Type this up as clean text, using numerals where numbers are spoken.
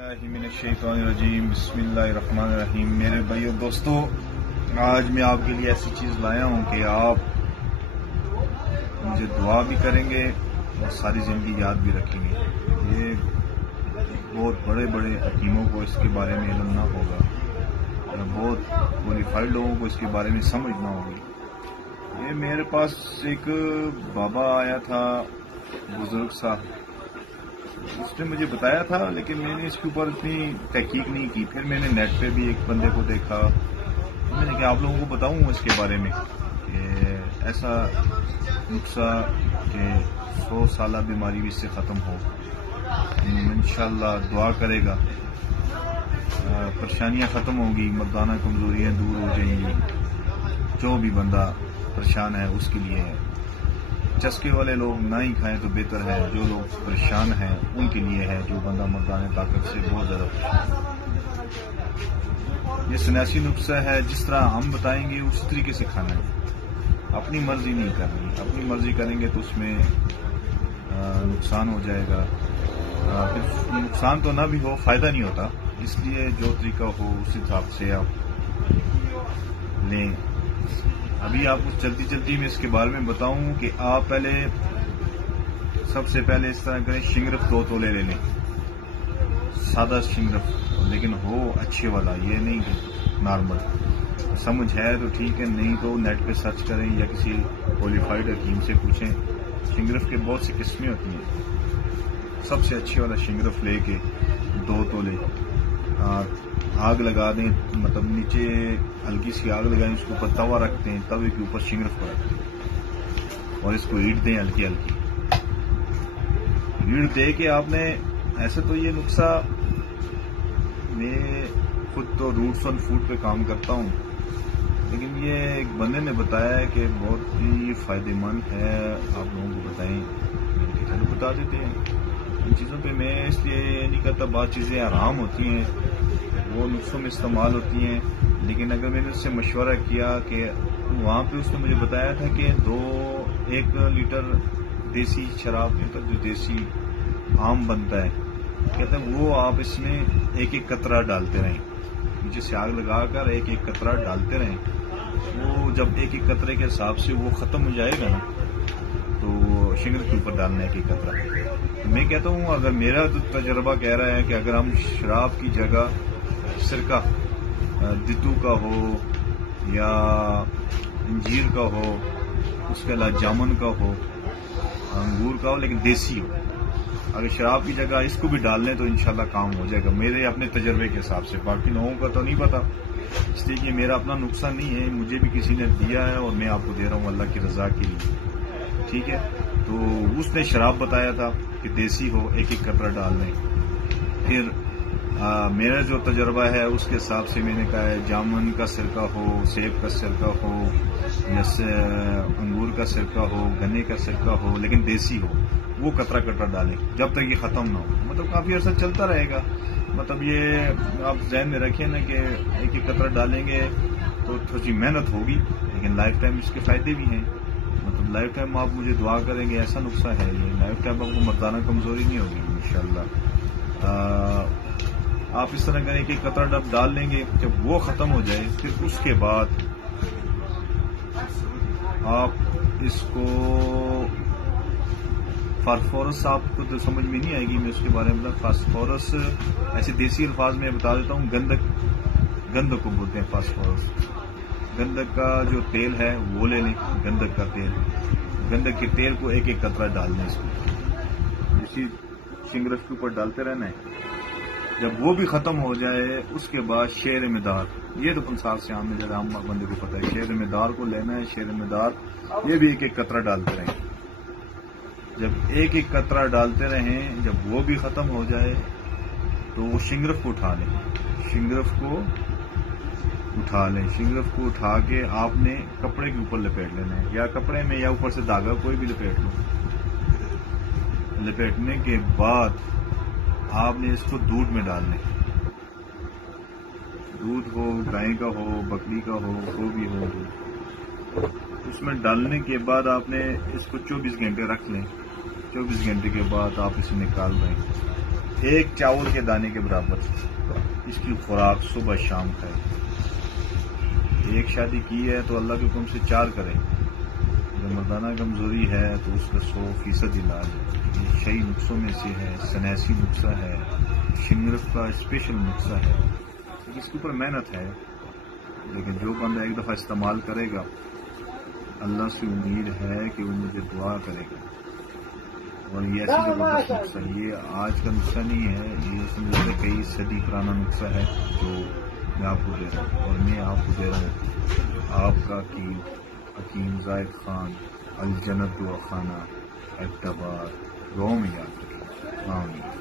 बिस्मिल्लाहिर्रहमानिर्रहीम बिस्मिल्लाहिर्रहमानिर्रहीम। मेरे भाइयों दोस्तों, आज मैं आपके लिए ऐसी चीज़ लाया हूँ कि आप मुझे दुआ भी करेंगे और सारी ज़िंदगी याद भी रखेंगे। ये बहुत बड़े बड़े हकीमों को इसके बारे में इल्म ना होगा, बहुत क्वालिफाइड लोगों को इसके बारे में समझ ना होगी। ये मेरे पास एक बाबा आया था, बुजुर्ग सा, उसने मुझे बताया था, लेकिन मैंने इसके ऊपर इतनी तहकीक नहीं की। फिर मैंने नेट पे भी एक बंदे को देखा, तो मैंने कहा आप लोगों को बताऊं इसके बारे में कि ऐसा नुस्खा कि 100 साल बीमारी भी इससे ख़त्म हो। इंशाअल्लाह दुआ करेगा, परेशानियां ख़त्म होगी, मर्दाना कमजोरियां दूर हो जाएंगी। जो भी बंदा परेशान है उसके लिए है। चस्के वाले लोग ना ही खाएं तो बेहतर है, जो लोग परेशान हैं उनके लिए है, जो बंदा मर्दाने ताकत से बहुत ज़्यादा परेशान है। ये सन्यासी नुस्खा है, जिस तरह हम बताएंगे उस तरीके से खाना है। अपनी मर्जी नहीं करनी, अपनी मर्जी करेंगे तो उसमें नुकसान हो जाएगा। फिर नुकसान तो ना भी हो, फायदा नहीं होता। इसलिए जो तरीका हो उस हिसाब से आप लें। अभी आपको जल्दी जल्दी में इसके बारे में बताऊं कि आप सबसे पहले इस तरह करें, शिंगरफ 2 तोले ले लें, सादा शिंगरफ, लेकिन हो अच्छे वाला, ये नहीं कि नॉर्मल। समझ है तो ठीक है, नहीं तो नेट पे सर्च करें या किसी क्वालिफाइड हकीम से पूछें। शिंगरफ के बहुत सी किस्में होती हैं। सबसे अच्छे वाला शिंगरफ लेके 2 तोले आग लगा दें, मतलब नीचे हल्की सी आग लगाएं, उसके ऊपर तवा रखते हैं, तवे के ऊपर शिंगरफ को रखते हैं और इसको हीट दें हल्की हल्की। हीट दे के आपने ऐसे तो ये नुस्खा, मैं खुद तो रूट्स ऑन फूड पे काम करता हूँ, लेकिन ये एक बंदे ने बताया है कि बहुत ही फायदेमंद है, आप लोगों को बताएं, चलो बता देते हैं। इन चीज़ों पे मैं इसलिए नहीं करता, बहुत चीज़ें आराम होती हैं, वो नुस्खों में इस्तेमाल होती हैं, लेकिन अगर मैंने उससे मशवरा किया कि वहाँ पे उसने मुझे बताया था कि 1 लीटर देसी शराब के अंदर जो देसी आम बनता है, कहते हैं वो आप इसमें एक कतरा डालते रहें, नीचे से आग लगाकर एक कतरा डालते रहें। वो जब एक कतरे के हिसाब से वो ख़त्म हो जाएगा ना, तो शिंगर के ऊपर डालना है एक कतरा। मैं कहता हूँ, अगर मेरा तो तजर्बा कह रहा है कि अगर हम शराब की जगह सिरका दितू का हो या अंजीर का हो, उसके अलावा जामुन का हो, अंगूर का हो, लेकिन देसी हो, अगर शराब की जगह इसको भी डाल लें तो इंशाल्लाह काम हो जाएगा, मेरे अपने तजर्बे के हिसाब से। बाकी लोगों का तो नहीं पता, इसलिए कि मेरा अपना नुस्खा नहीं है, मुझे भी किसी ने दिया है और मैं आपको दे रहा हूँ अल्लाह की रजा के लिए, ठीक है। तो उसने शराब बताया था कि देसी हो, एक कतरा डाल लें। फिर मेरा जो तजर्बा है उसके हिसाब से मैंने कहा है, जामुन का सिरका हो, सेब का सिरका हो या अंगूर का सिरका हो, गन्ने का सिरका हो, लेकिन देसी हो, वो कतरा कतरा डालें जब तक ये ख़त्म ना हो। मतलब काफ़ी अर्सा चलता रहेगा। मतलब ये आप ज़हन में रखें ना कि एक कतरा डालेंगे तो थोड़ी सी मेहनत होगी, लेकिन लाइफ टाइम इसके फ़ायदे भी हैं। मतलब लाइफ टाइम आप मुझे दुआ करेंगे, ऐसा नुस्खा है ये, लाइफ टाइम आपको मर्दाना कमज़ोरी नहीं होगी इंशाअल्लाह। आप इस तरह का एक कतरा डब डाल लेंगे, जब वो ख़त्म हो जाए फिर उसके बाद आप इसको फास्फोरस, आपको तो समझ में नहीं आएगी, मैं उसके बारे में फास्फोरस ऐसे देसी अल्फाज में बता देता हूँ। गंधक को बोलते हैं फास्फोरस। गंधक का जो तेल है वो ले लें, गंधक का तेल, गंधक के तेल को एक कतरा डाल दें, इसमें इसी शिंगरफ के ऊपर डालते रहना है। जब वो भी ख़त्म हो जाए उसके बाद शेर मेदार, ये तो पंसार से आम में ज़्यादा आम बंदे को पता है, शेर मेदार को लेना है। शेर मेदार ये भी एक कतरा डालते रहें। जब एक कतरा डालते रहें, जब वो भी ख़त्म हो जाए तो वो शिंगरफ को उठा लें, शिंगरफ को उठा के आपने कपड़े के ऊपर लपेट लेना है, या कपड़े में या ऊपर से धागा कोई भी लपेट लो। लपेटने के बाद आपने इसको दूध में डालना है। दूध हो, गाय का हो, बकरी का हो, जो भी हो दूध, उसमें डालने के बाद आपने इसको 24 घंटे रख लें। 24 گھنٹے کے بعد آپ اسے نکال رہے ہیں، ایک چاول کے دانے کے برابر اس کی خوراک صبح شام کھائے۔ ایک شادی کی ہے تو اللہ کے حکم سے 4 کریں۔ جب مردانہ کمزوری ہے تو اس کا 100% علاج ہے۔ یہ شہی نسخوں میں سے ہے، سنیسی نسخہ ہے، شنگرف کا اسپیشل نسخہ ہے، اس کے اوپر محنت ہے، لیکن جو بندہ ایک دفعہ استعمال کرے گا اللہ سے امید ہے کہ وہ مجھے دعا کرے گا۔ اور یہ ایسی زبردست نسخہ، یہ آج کا نسخہ نہیں ہے، یہ سمجھے کئی صدی پرانا نسخہ ہے جو میں آپ کو دے رہا ہوں، اور میں آپ کو دے رہا ہوں آپ کا حکیم زاہد خان، الجنت دعا خانہ، اعتبار، میں یاد رکھیں۔ آمین۔